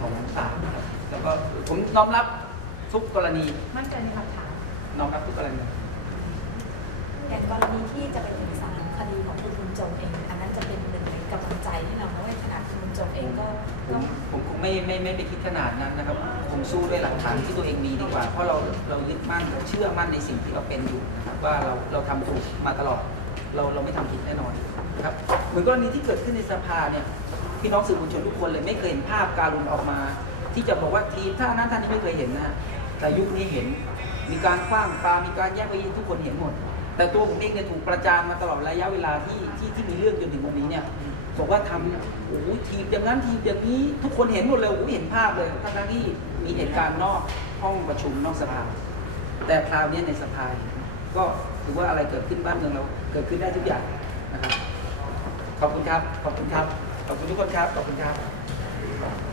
ของศาลนะครับแล้วก็ผมน้อมรับทุกกรณีมั่นใจในหลักฐานน้อมรับทุกกรณีอย่างกรณีที่จะไปถึงศาลคดีของคุณบุญจงเอง อันนั้นจะเป็นหนึ่งในกำลังใจให้เรานะว่าขนาดคุณบุญจงเองก็ผก็มผมคงไม่ไม่ไม่ไปคิดขนาดนั้นนะครับคงสู้ด้วยหลักฐานที่ตัวเองมีดีกว่า เพราะเราเรายึดมั่นเราเชื่อมั่นในสิ่งที่เราเป็นอยู่นะครับว่าเราเราทำถูกมาตลอด เราเราไม่ทำผิดแน่นอนนะครับเหมือนกรณีที่เกิดขึ้นในสภาเนี่ย พี่น้องสื่อมวลชนทุกคนเลยไม่เคยเห็นภาพการุณออกมา ที่จะบอกว่าทีมท่านั้นท่านนี้ไม่เคยเห็นนะแต่ยุคนี้เห็นมีการคว้างปามีการแยกไปทุกคนเห็นหมด แต่ตัวผมเองเนี่ยถูกประจานมาตลอดระยะเวลาที่ที่ที่มีเรื่องจนถึงวันนี้เนี่ยบอกว่าทำโอ้ทีมอย่างนั้นทีมอย่างนี้ทุกคนเห็นหมดเลยโอ้เห็นภาพเลยทั้งที่มีเหตุการณ์นอกห้องประชุมนอกสภา แต่คราวนี้ในสภาก็ถือว่าอะไรเกิดขึ้นบ้านเมืองเราเกิดขึ้นได้ทุกอย่างนะครับขอบคุณครับ ขอบคุณครับ ขอบคุณทุกคนครับ ขอบคุณครับ